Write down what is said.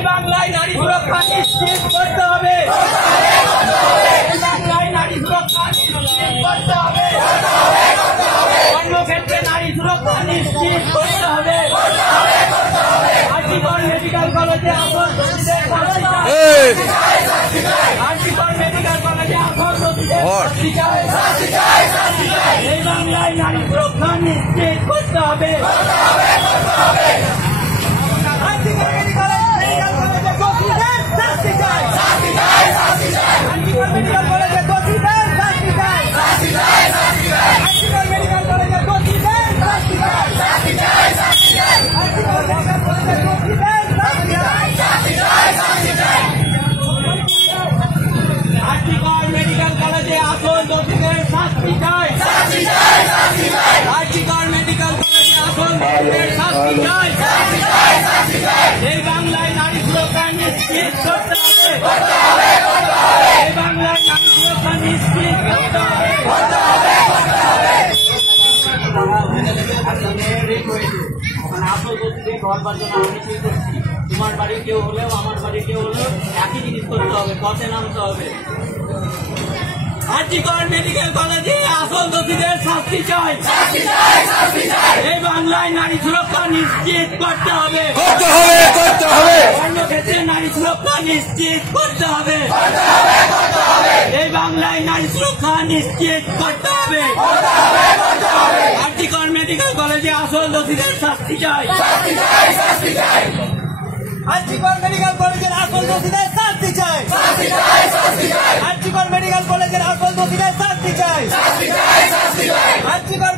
এই বাংলায় নারী সুরক্ষা নিশ্চিত করতে হবে। এই বাংলায় নারী সুরক্ষা নিশ্চিত করতে হবে। কর্মক্ষেত্রে নারী সুরক্ষা নিশ্চিত করতে হবে। আরজিকর মেডিকেল কলেজে আসন দোষীদের ফাঁসি চাই। আরজিকর মেডিকেল কলেজে আসন দোষীদের ফাঁসি চাই। এই বাংলায় নারী সুরক্ষা নিশ্চিত করতে হবে। আরজিকর মেডিকেল কলেজে দোষীদের ফাঁসি চাই। আরজিকর মেডিকেল কলেজে দোষীদের ফাঁসি চাই। আরজিকর মেডিকেল কলেজে দোষীদের ফাঁসি চাই। আরজিকর মেডিকেল কলেজে দোষীদের ফাঁসি চাই। আরজিকর মেডিকেল কলেজে আসন দোষীদের শাস্তি চাই। আরজিকর মেডিকেল কলেজে আসন দোষীদের শাস্তি চাই। এই বাংলায় নারী সুরক্ষা নিশ্চিত করতে হবে। এই বাংলায় নারী সুরক্ষা নিশ্চিত করতে হবে। আসল দোষীদের ঘর বাঁচানো অনেকেই করছি। তোমার বাড়ি কেউ হলেও আমার বাড়ি কেউ হলেও একই জিনিস করতে হবে, পথে নামতে হবে। আরজিকর মেডিকেল কলেজে আসল দোষীদের শাস্তি চাই। এই বাংলায় নারী সুরক্ষা নিশ্চিত করতে হবে। কর্মক্ষেত্রে নারী সুরক্ষা নিশ্চিত করতে হবে। এই বাংলায় নারী সুরক্ষা নিশ্চিত করতে হবে। আরজিকর মেডিকেল কলেজে আসল দোষীদের শাস্তি চাই। আরজিকর মেডিকেল কলেজের আসল দোষীদের শাস্তি চাই। আরজিকর মেডিকেল কলেজের আসল দোষীদের শাস্তি চাই। আরজিকর